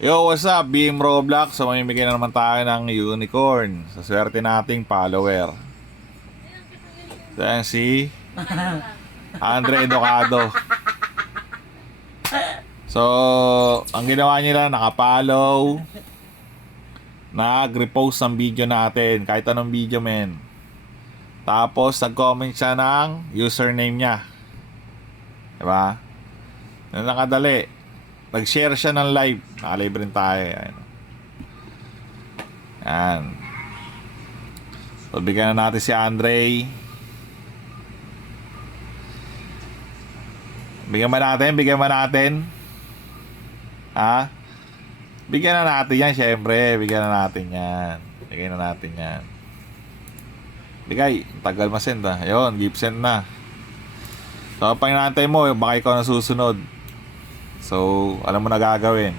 Yo, what's up? BM Roblox. So, mamimigay na naman tayo ng unicorn sa swerte nating follower. So, yan si Andre Educado. So, ang ginawa nila, nakapollow, nag-repost ng video natin, kahit anong video, men. Tapos, nag-comment siya ng username niya. Diba? Yan lang kadali. Nag-share siya ng live. Naka-live rin tayo. Ayan. Yan. So, bigyan na natin si Andre. Bigyan ba natin? Bigyan ba natin? Ha? Bigyan na natin yan, syempre. Bigyan na natin yan. Bigyan na natin yan. Bigay. Tagal masend ha. Ayun, give send na. So, pag inaantay mo, baka ikaw na susunod. So, alam mo na gagawin.